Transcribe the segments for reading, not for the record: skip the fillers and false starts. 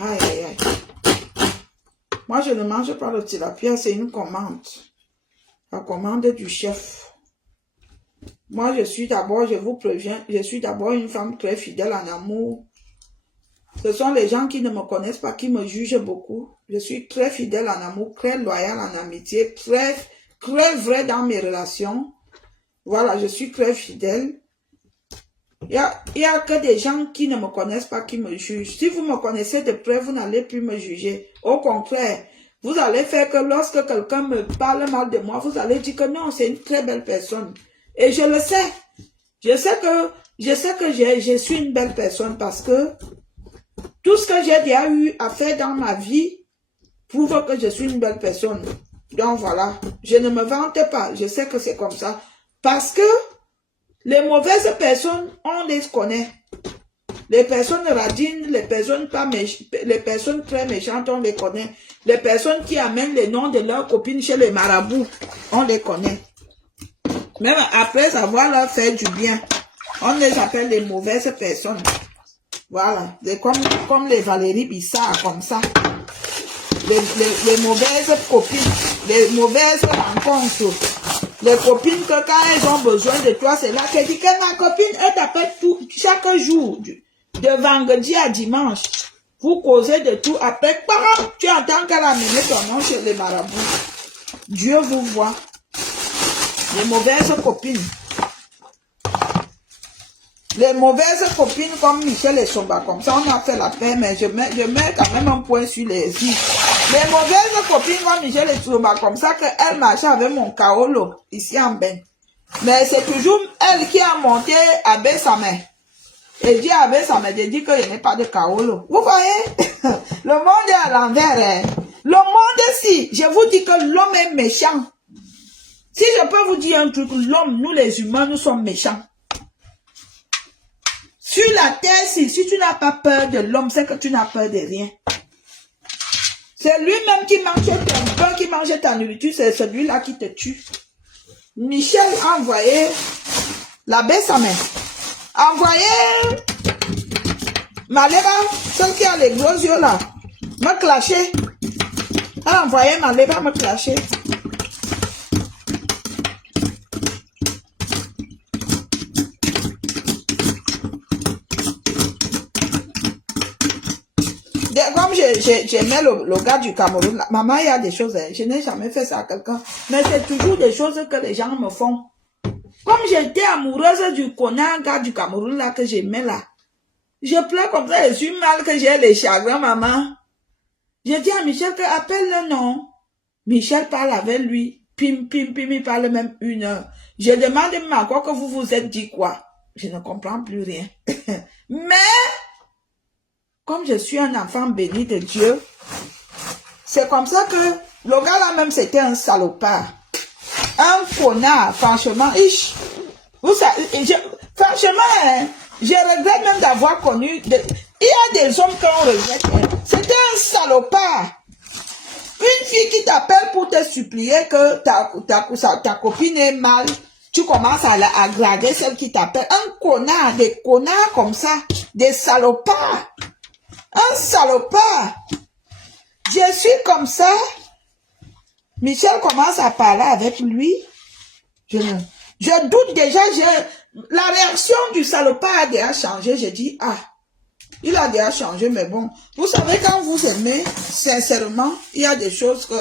Aïe, aïe, aïe. Moi, je ne mange pas le tilapia, c'est une commande. La commande du chef. Moi, je suis d'abord, je vous préviens, je suis d'abord une femme très fidèle en amour. Ce sont les gens qui ne me connaissent pas, qui me jugent beaucoup. Je suis très fidèle en amour, très loyale en amitié, très vraie dans mes relations. Voilà, je suis très fidèle. Il y a que des gens qui ne me connaissent pas qui me jugent. Si vous me connaissez de près, vous n'allez plus me juger. Au contraire, vous allez faire que lorsque quelqu'un me parle mal de moi, vous allez dire que non, c'est une très belle personne. Et je le sais. Je sais que je suis une belle personne parce que tout ce que j'ai déjà eu à faire dans ma vie prouve que je suis une belle personne. Donc voilà, je ne me vante pas. Je sais que c'est comme ça. Parce que les mauvaises personnes, on les connaît. Les personnes radines, les personnes très méchantes, on les connaît. Les personnes qui amènent les noms de leurs copines chez les marabouts, on les connaît. Même après avoir leur fait du bien, on les appelle les mauvaises personnes. Voilà, comme les Valérie Bissard, comme ça. Les mauvaises copines, les mauvaises rencontres. Les copines que quand elles ont besoin de toi, c'est là qu'elles disent que ma copine, elle t'appelle chaque jour, de vendredi à dimanche. Vous causez de tout. Après, tu entends qu'elle a mené ton nom chez les marabouts. Dieu vous voit. Les mauvaises copines. Les mauvaises copines comme Michel et Somba, comme ça on a fait la paix, mais je mets quand même un point sur les i. Les mauvaises copines comme Michel et Somba, comme ça qu'elle marchait avec mon Kaolo, ici en Ben. Mais c'est toujours elle qui a monté à Bessamé. Et dit à Bessamé, j'ai dit qu'il n'y a pas de Kaolo. Vous voyez, le monde est à l'envers. Hein. Le monde, si, je vous dis que l'homme est méchant. Si je peux vous dire un truc, l'homme, nous les humains, nous sommes méchants. Sur la terre, si tu n'as pas peur de l'homme, c'est que tu n'as peur de rien. C'est lui-même qui mange ton pain, qui mange ta nourriture, c'est celui-là qui te tue. Michel a envoyé la baisse à main. Envoyé Maléba, celle qui a les gros yeux là, me clasher. Elle a envoyé Maléba me clasher. Comme j'aimais le gars du Cameroun, là, maman, il y a des choses, je n'ai jamais fait ça à quelqu'un, mais c'est toujours des choses que les gens me font. Comme j'étais amoureuse du gars du Cameroun là que j'aimais là, je pleure comme ça, je suis mal que j'ai les chagrins, maman. Je dis à Michel que appelle le nom. Michel parle avec lui, pim, il parle même 1 heure. Je demande même à quoi que vous vous êtes dit quoi. Je ne comprends plus rien. Mais, comme je suis un enfant béni de Dieu, c'est comme ça que le gars là même c'était un salopard. Un connard, franchement. Vous savez, franchement, hein, je regrette même d'avoir connu. Il y a des hommes qu'on regrette. Hein. C'était un salopard. Une fille qui t'appelle pour te supplier que ta copine est mal. Tu commences à grader celle qui t'appelle. Un connard, des connards comme ça. Des salopards. Un salopard. Je suis comme ça. Michel commence à parler avec lui. Je doute déjà. La réaction du salopard a déjà changé. J'ai dit, ah, il a déjà changé, mais bon. Vous savez, quand vous aimez, sincèrement, il y a des choses que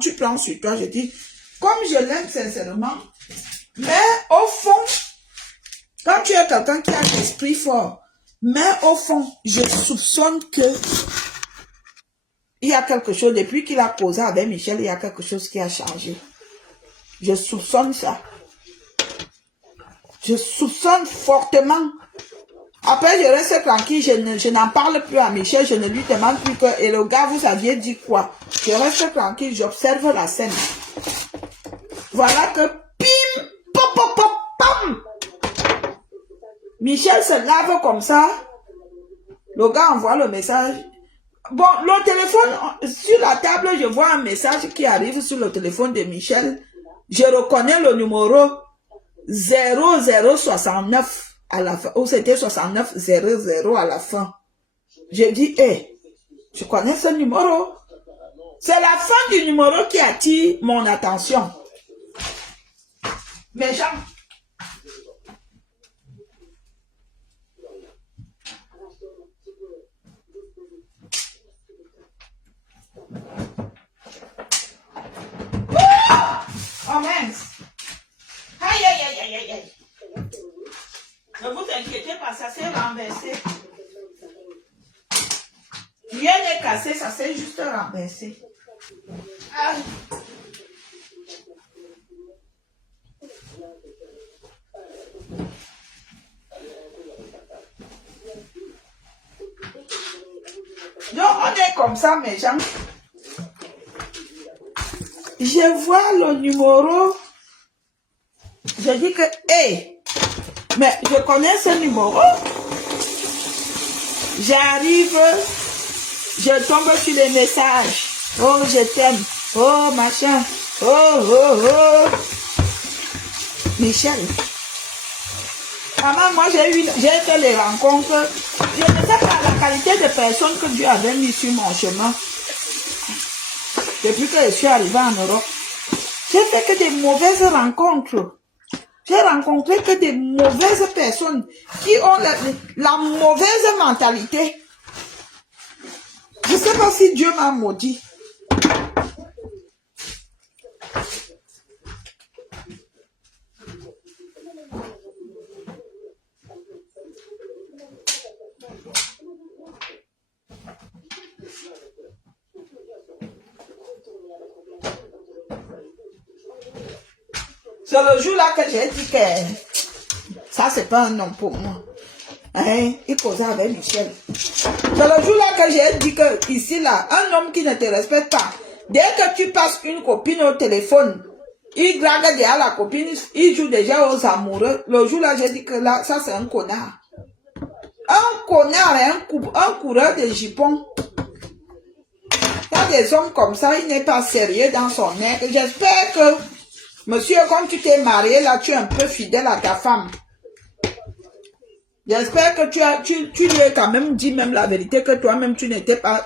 tu prends sur toi. Je dis, comme je l'aime sincèrement, mais au fond, quand tu es quelqu'un qui a l'esprit fort, mais au fond, je soupçonne que il y a quelque chose, depuis qu'il a causé avec Michel, il y a quelque chose qui a changé. Je soupçonne ça. Je soupçonne fortement. Après, je reste tranquille, je n'en parle plus à Michel, je ne lui demande plus que, et le gars, vous aviez dit quoi? Je reste tranquille, j'observe la scène. Voilà que, pim, pop, pop, pop, pam! Michel se lave comme ça. Le gars envoie le message. Bon, le téléphone, sur la table, je vois un message qui arrive sur le téléphone de Michel. Je reconnais le numéro 0069 à la fin, ou c'était 6900 à la fin. Je dis, hé, Je connais ce numéro. C'est la fin du numéro qui attire mon attention. Méchant. Oh mince. Aïe, aïe, aïe, aïe, aïe, aïe. Ne vous inquiétez pas, ça s'est renversé. Rien n'est cassé, ça s'est juste renversé. Aïe. Donc, on est comme ça, mes gens. Je vois le numéro. Je dis que, hey, mais je connais ce numéro. J'arrive, je tombe sur les messages. Oh, je t'aime. Oh, machin. Oh, oh, oh. Michel. Maman, moi, j'ai fait les rencontres. Je ne sais pas la qualité de personnes que Dieu avait mis sur mon chemin. Depuis que je suis arrivée en Europe, j'ai fait que des mauvaises rencontres. J'ai rencontré que des mauvaises personnes qui ont la mauvaise mentalité. Je ne sais pas si Dieu m'a maudit. C'est le jour-là que j'ai dit que ça, c'est pas un homme pour moi. Hein? Il causait avec Michel. C'est le jour-là que j'ai dit que ici, là, un homme qui ne te respecte pas, dès que tu passes une copine au téléphone, il drague derrière la copine, il joue déjà aux amoureux. Le jour-là, j'ai dit que là, ça, c'est un connard. Un connard et un coureur de jupons. Il y a des hommes comme ça, il n'est pas sérieux dans son air. J'espère que, monsieur, comme tu t'es marié, là, tu es un peu fidèle à ta femme. J'espère que tu lui as quand même dit même la vérité, que toi-même, tu n'étais pas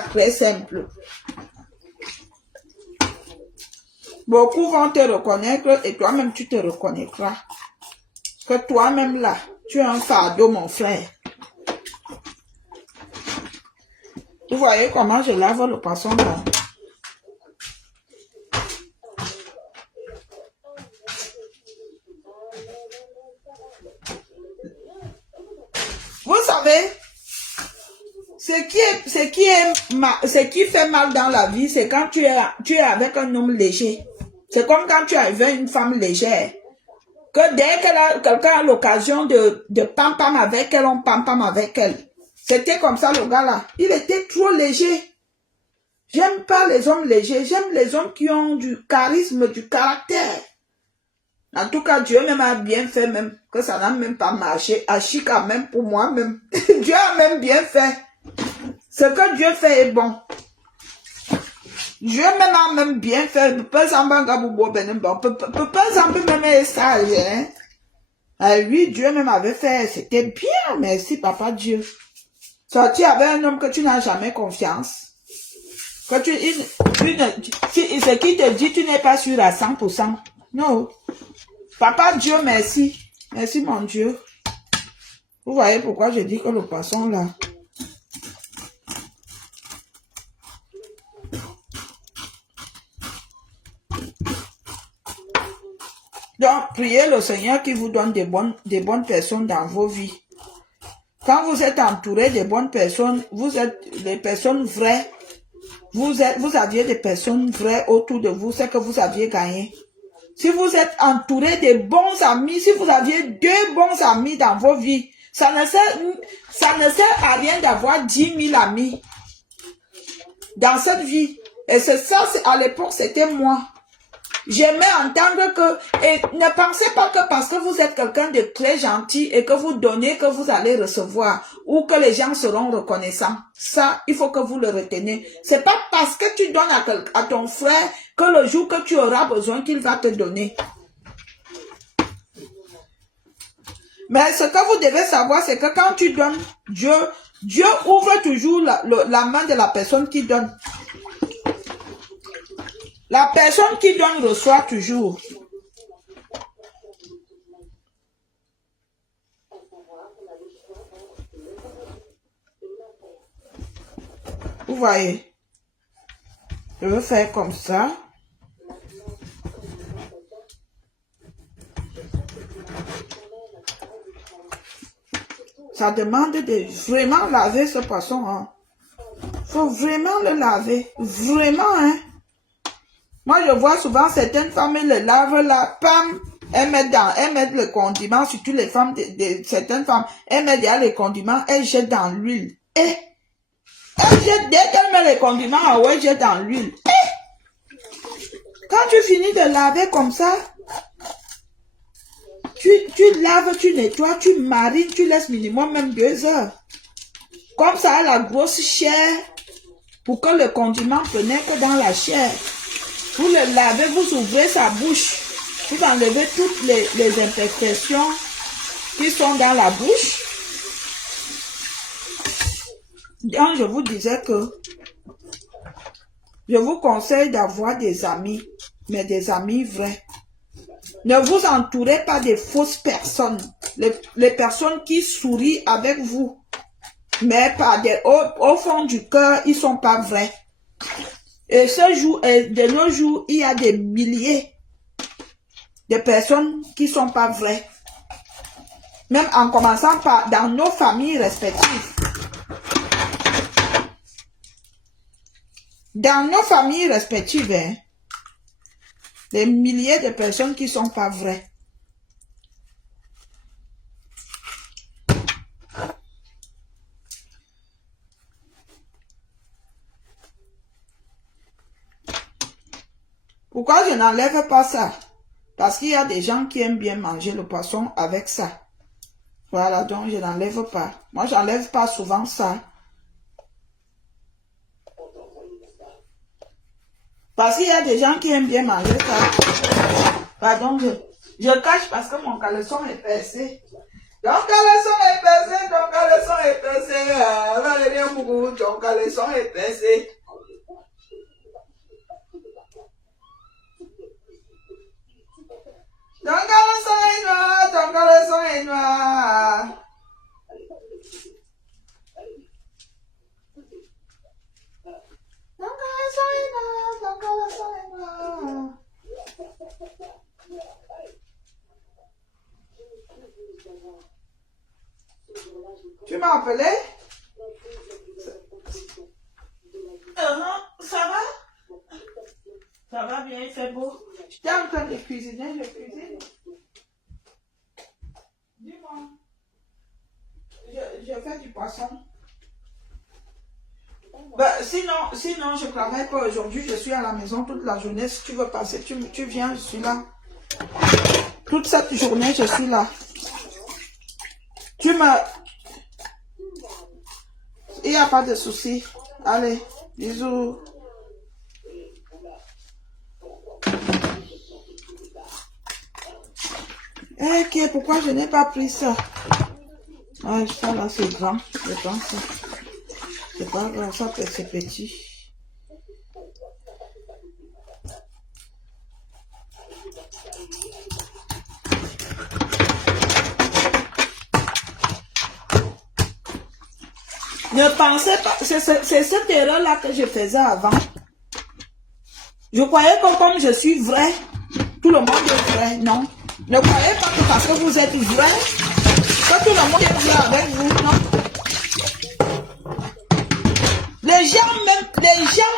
très simple. Beaucoup vont te reconnaître et toi-même, tu te reconnaîtras. Que toi-même, là, tu es un fardeau, mon frère. Vous voyez comment je lave le poisson là? Vous savez, ce qui fait mal dans la vie, c'est quand tu es avec un homme léger. C'est comme quand tu es avec une femme légère. Que dès que quelqu'un a l'occasion de pam-pam avec elle, on pam-pam avec elle. C'était comme ça le gars là. Il était trop léger. J'aime pas les hommes légers. J'aime les hommes qui ont du charisme, du caractère. En tout cas, Dieu même a bien fait même que ça n'a même pas marché. Achi quand même pour moi-même. Dieu a même bien fait. Ce que Dieu fait est bon. Dieu même a même bien fait. Peu semblant même est sage. Ah oui, Dieu même avait fait. C'était bien. Merci, papa Dieu. Sorti avec un homme que tu n'as jamais confiance. Que ce qui te dit, tu n'es pas sûr à 100%. Non. Papa Dieu, merci. Merci mon Dieu. Vous voyez pourquoi je dis que le poisson là. Donc, priez le Seigneur qui vous donne des bonnes personnes dans vos vies. Quand vous êtes entouré de bonnes personnes, vous êtes des personnes vraies. Vous aviez des personnes vraies autour de vous, c'est que vous aviez gagné. Si vous êtes entouré de bons amis, si vous aviez 2 bons amis dans vos vies, ça ne sert à rien d'avoir 10 000 amis dans cette vie. Et c'est ça, à l'époque, c'était moi. J'aimais entendre que, et ne pensez pas que parce que vous êtes quelqu'un de très gentil et que vous donnez, que vous allez recevoir, ou que les gens seront reconnaissants. Ça, il faut que vous le reteniez. C'est pas parce que tu donnes à ton frère que le jour que tu auras besoin qu'il va te donner. Mais ce que vous devez savoir, c'est que quand tu donnes, Dieu Dieu ouvre toujours la main de la personne qui donne. La personne qui donne reçoit toujours. Vous voyez? Je veux faire comme ça. Ça demande de vraiment laver ce poisson. Hein. Faut vraiment le laver. Vraiment, hein. Moi, je vois souvent certaines femmes, elles le lavent là, pam, elles mettent le condiment, surtout les femmes, certaines femmes, elles mettent déjà les condiments, elles jettent dans l'huile. Et elles jettent, dès qu'elles mettent les condiments, ouais, elles jettent dans l'huile. Quand tu finis de laver comme ça, tu laves, tu nettoies, tu marines, tu laisses minimum même 2 heures. Comme ça, la grosse chair, pour que le condiment pénètre dans la chair. Vous le lavez, vous ouvrez sa bouche. Vous enlevez toutes les imperfections qui sont dans la bouche. Donc, je vous disais que je vous conseille d'avoir des amis, mais des amis vrais. Ne vous entourez pas de fausses personnes. Les personnes qui sourient avec vous, mais au fond du cœur, ils ne sont pas vrais. Et de nos jours, il y a des milliers de personnes qui ne sont pas vraies. Même en commençant par dans nos familles respectives. Dans nos familles respectives, hein, des milliers de personnes qui ne sont pas vraies. Pourquoi je n'enlève pas ça? Parce qu'il y a des gens qui aiment bien manger le poisson avec ça. Voilà, donc je n'enlève pas. Moi, j'enlève pas souvent ça. Parce qu'il y a des gens qui aiment bien manger ça. Pardon, je cache parce que mon caleçon est percé. Ton caleçon est percé, ton caleçon est percé. Ton caleçon est percé. Ton caleçon est noir, ton caleçon est noir. Ton caleçon est noir, ton caleçon est noir. Tu m'as appelé? Ça va? Ça va bien, il fait beau. J'étais en train de cuisiner, je cuisine. Dis-moi. Je fais du poisson. Ben, sinon, je travaille pas aujourd'hui. Je suis à la maison toute la journée. Si tu veux passer, tu viens, je suis là. Toute cette journée, je suis là. Il n'y a pas de souci. Allez, bisous. Ok, pourquoi je n'ai pas pris ça? Ah, ça là, c'est grand. Je pense. C'est pas grave, ça c'est petit. Ne pensez pas, c'est cette erreur-là que je faisais avant. Je croyais que comme je suis vrai, tout le monde est vrai. Non. Ne croyez pas que parce que vous êtes vrai, que tout le monde est vrai avec vous. Non. Les gens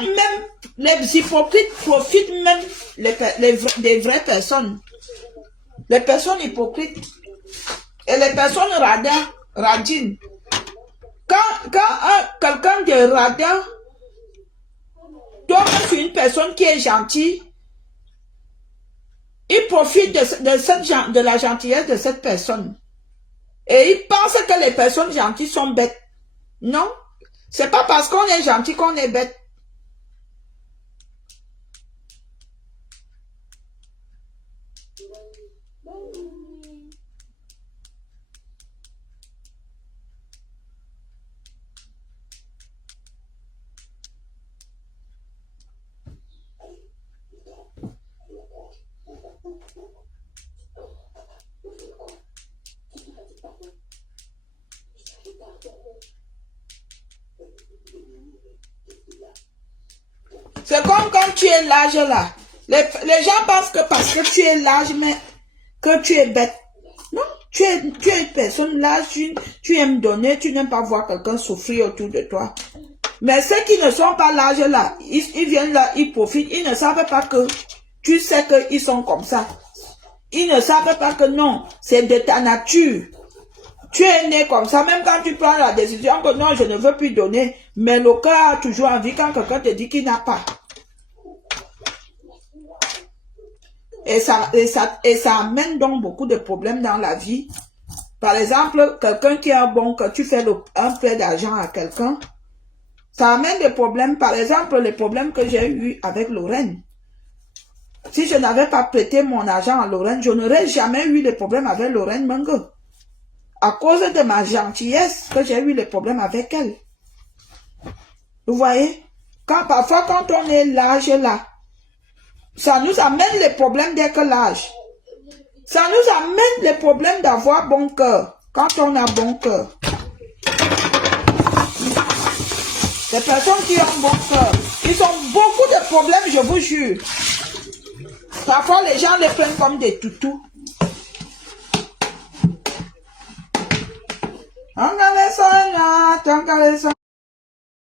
même, les hypocrites profitent même des vraies personnes. Les personnes hypocrites et les personnes radines. Quand quelqu'un de radin tombe sur une personne qui est gentille, il profite de la gentillesse de cette personne. Et il pense que les personnes gentilles sont bêtes. Non, c'est pas parce qu'on est gentil qu'on est bête. tu es large là, les gens pensent que parce que tu es large, mais que tu es bête. Non, tu es une personne large, tu aimes donner, tu n'aimes pas voir quelqu'un souffrir autour de toi. Mais ceux qui ne sont pas larges là, ils viennent là, ils profitent, ils ne savent pas que tu sais qu'ils sont comme ça. Ils ne savent pas que non, c'est de ta nature. Tu es né comme ça, même quand tu prends la décision que non, je ne veux plus donner, mais le cœur a toujours envie quand quelqu'un te dit qu'il n'a pas. Et ça amène donc beaucoup de problèmes dans la vie. Par exemple, quelqu'un qui a un bon cœur, tu fais un prêt d'argent à quelqu'un, ça amène des problèmes. Par exemple, les problèmes que j'ai eu avec Lorraine. Si je n'avais pas prêté mon argent à Lorraine, je n'aurais jamais eu de problème avec Lorraine Mengo. À cause de ma gentillesse que j'ai eu les problèmes avec elle. Vous voyez? Parfois, quand on est large là, ça nous amène les problèmes d'être large. Ça nous amène les problèmes d'avoir bon cœur. Quand on a bon cœur. Les personnes qui ont bon cœur, ils ont beaucoup de problèmes, je vous jure. Parfois, les gens les prennent comme des toutous.